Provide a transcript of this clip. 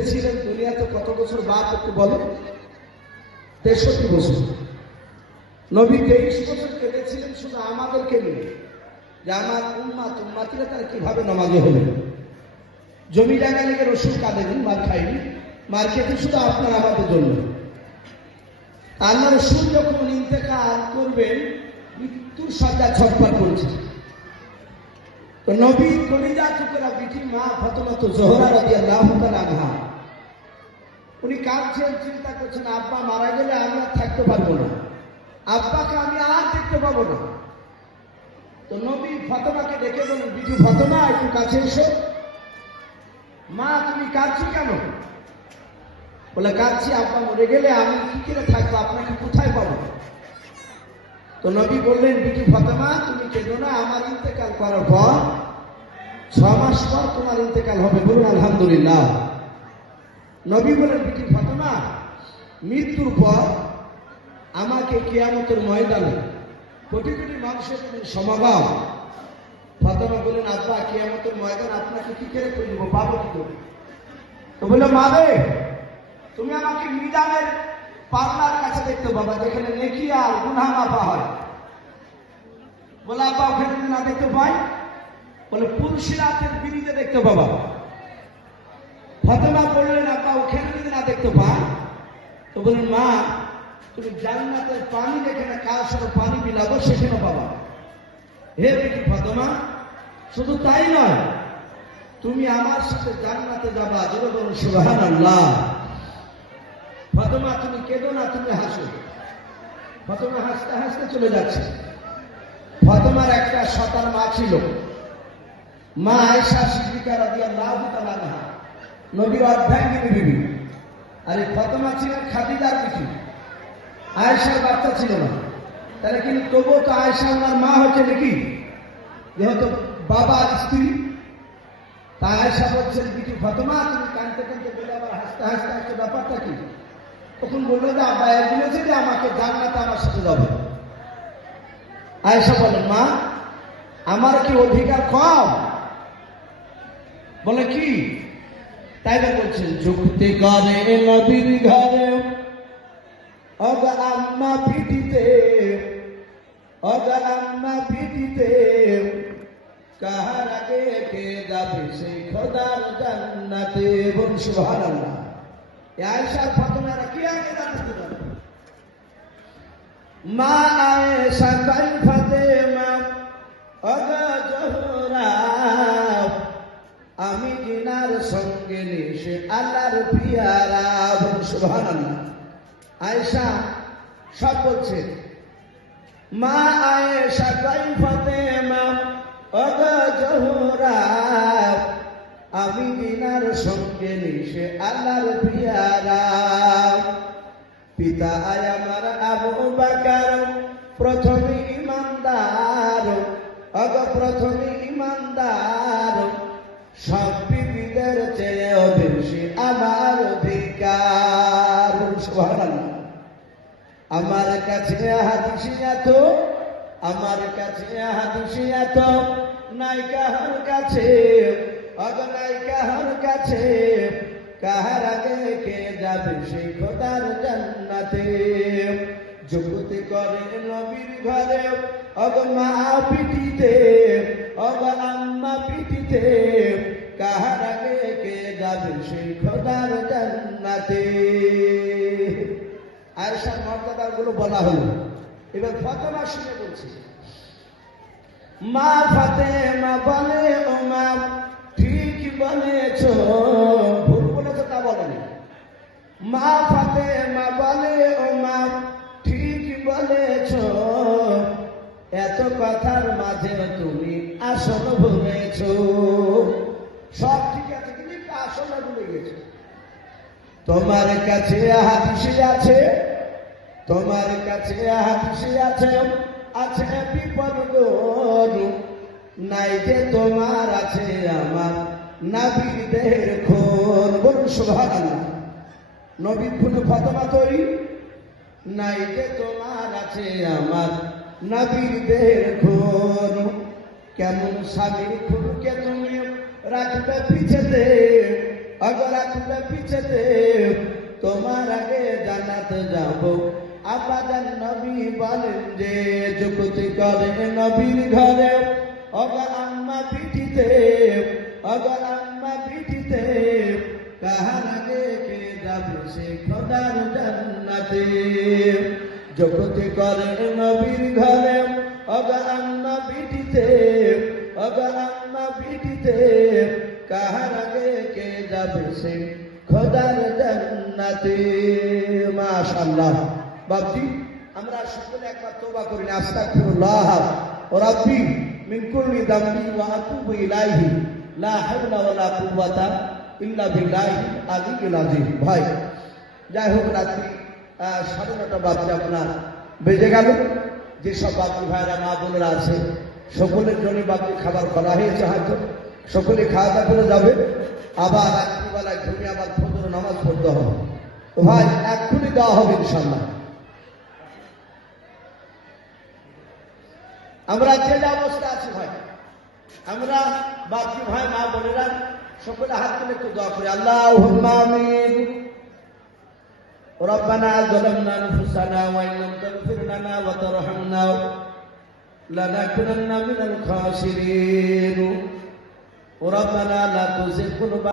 এসেছিলেন দুনিয়াতে কত বছর বাদ একটু বলো? 63 বছর। নবী 23 বছর কেটেছিলেন শুধু আমাদেরকে নিয়ে, যে আমার উম্মাতিরা তারা কিভাবে নামাজি হলেন। জমি জায়গা লেগে রসুল কাঁদেনি, মার খাইনি, মার খেতে শুধু আপনার আমাদের জন্য। আল্লাহ রসুল যখন ইন্তেকাল করবেন, মৃত্যুর সজ্জা ছটফট করেছে। তো নবী কলিজা টুকরা বিটি মা ফাতেমা জোহরা রাদিয়াল্লাহু তাআলা আনহা, উনি কাঁদছেন, চিন্তা করছেন আব্বা মারা গেলে আমি আর থাকতে পারবো না, আব্বাকে আমি আর দেখতে পাবো না। তো নবী ফাতেমাকে ডেকে বলেন, বিটি ফাতেমা একটু কাছে এসো। মা তুমি কাঁদছো কেন? বলে কাঁদছি আব্বা মরে গেলে আমি কি করে থাকবো, আপনাকে কোথায় পাবো? তো নবী বললেন, বিটি ফাতেমা তুমি কেঁদো না, আমার ইন্তেকাল করার পর 6 মাস পর তোমার ইন্তেকাল হবে, বলুন আলহামদুলিল্লাহ। নবী বলেন, বিটি ফাতেমা মৃত্যুর পর আমাকে কিয়ামতের ময়দানে কোটি কোটি মানুষের সমাগম। ফাতেমা বলেন, আব্বা কিয়ামতের ময়দান আপনাকে কি করে করবো, পাবো কি করে? তো বললো, মা রে তুমি আমাকে মিজানের পাল্লার কাছে দেখতে পাবা, যেখানে নেকি আর গুনাহ মাপা হয়। বলে আব্বা ওখানে যদি না দেখতে পাই? বলে পুলসিরাতের ব্রিজে দেখতে পাবা। ফাতেমা বললেন, আব্বা ওখানে যদি না দেখতে পাই? তো বলেন, মা তুমি জান্নাতের পানি যেখানে কাউসার পানি বিলাবো সেখানে পাবা। হে বেটি ফাতেমা, শুধু তাই নয়, তুমি আমার সাথে জান্নাতে যাবা, জোরে বলুন সুবহানাল্লাহ। ফাতেমা তুমি কেঁদো না, তুমি হাসো। ফাতেমা হাসতে হাসতে চলে যাচ্ছে। ফাতেমার একটা সন্তান মা ছিল, মা আয়েশা সিদ্দিকা রাদিয়াল্লাহু তাআলা আনহা, নবীর অর্ধাঙ্গিনী বিবি। আর এই ফাতেমা ছিলেন খাদিজার বিবি, আয়েশার বাচ্চা ছিল না। তাহলে কিন্তু তবুও তো আয়েশা ওনার মা হচ্ছে নাকি, যেহেতু বাবা আর স্ত্রী। তা আয়েশা বলছেন, বিটি ফাতেমা তুমি কাঁদতে কাঁদতে বলে আবার হাসতে হাসতে একটা ব্যাপারটা কি? তখন বললো যে আব্বা বলেছে যে আমাকে জান্নাতে আমার সাথে যাবে। আয়েশা বলেন, মা আমার কি অধিকার কম? বলে কি? তাই না বলছেন, যুক্তি করে নবীর ঘরে অগ আম্মা পিটিতে, অগ আম্মা পিটিতে, কাহার আগে কে যাবে সেই খোদার জান্নাতে, বলুন সুবহানাল্লাহ। আয়েশা ফাতেমারা কি আগে জান্নাতে যাবে? মা আয়েশা তাই ফাতেমা অগ জোহরা, আমি জিনার সঙ্গে নিশে আল্লাহর পিয়ারা, বলুন সুবহানাল্লাহ। আয়েশা সব বলছে, মা আয়েশা তাই ফাতেমা অগ জোহরা, আমি জিনার সঙ্গে নিশে আল্লাহর পিয়ারা। পিতা আমার আবু বকর প্রথম ইমানদার, অগ প্রথম ইমানদার, সব বিবিদের চেয়ে বেশি আমার অধিকার, সুবহানাল্লাহ। আমার কাছে হাদিস এত, আমার কাছে হাদিস এত, নাই কাহার কাছে, অগ নাই কাহার কাছে, কাহার আগে কে যাবে সেই খোদার জান্নাতে। যুক্তি করে নবীর ঘরে অগ মা পিটিতে, অগ আম্মা পিটিতে, কাহার আগে কে যাবে সেই খোদার জান্নাতে। আয়েশার মর্যাদার গুলো বলা হলো। এবার ফাতেমা শুনে বলছে, মা ফাতেমা বলে, ও মা ঠিক বলেছ, ভুল বলেছ তা বলেনি। মা ফাতেমা বলে, ও মা ঠিক বলেছ, এত কথার মাঝে তুমি আসল ভুলেছ। সব ঠিক আছে, কিন্তু আসল ভুলে গেছো। তোমার কাছে হাদিস আছে, তোমার কাছে হাদিস আছে, আছে বিপদ গরু, নাই যে তোমার আছে আমার নবীর দেহের খুন, বলুন সুবহানাল্লাহ। নবীর খুনে ফাতেমা তৈরি, নাই যে তোমার আছে আমার নবীর দেহের খুন। কেমন স্বামীর খুনকে তুমি রাখবে পিছেতে, অগরা তুলে পিছেতে তোমার আগে জান্নাতে যাব। আবাদান নবী বলেন যে যুক্তি করে নবীর ঘরে অগা আম্মা পিঠিতে অগা আম্মা পিঠিতে কাহার আগে কে যাবে সে খোদার জান্নাতে। যুক্তি করে নবীর ঘরে অগা আম্মা পিঠিতে অগা আম্মা পিঠিতে কাহার আগে কে যাবে সে খোদার জান্নাতে। মাশাআল্লাহ। বাপজি আমরা সকলে একবার তওবা করি না, আস্তাগফিরুল্লাহ রাব্বি মিন কুল্লি যামবি ওয়া আতুবু ইলাইহি লা হাওলা ওয়ালা কুওয়াতা ইল্লা বিল্লাহি আলিয়্যিল আযীম। ভাই যাই হোক, রাত্রি 9:30 বাজে আপনার বেজে গেল। যেসব বাপজি ভাইরা মা বোনেরা আছে সকলের জন্য বাপজি খাবার করা হয়েছে, হয়তো সকলে খাওয়া দাওয়া করে যাবে। আবার রাত্রিবেলায় ঘুমিয়ে আবার ফজর নামাজ পড়তে হবে। তো ভাই এক্ষুনি দেওয়া হবে ইনশাআল্লাহ। আমরা যে অবস্থা আছি ভাই, আমরা বাপজি ভাই মা বোনেরা সকলে হাত তুলে একটু দোয়া করি। আল্লাহুম্মা আমিন। রব্বানা যালামনা আনফুসানা ওয়া ইন লাম তাগফির লানা ওয়া তারহামনা লানাকুনান্না মিনাল খাসিরিন। রব্বানা লা তুযিগ কুলুবানা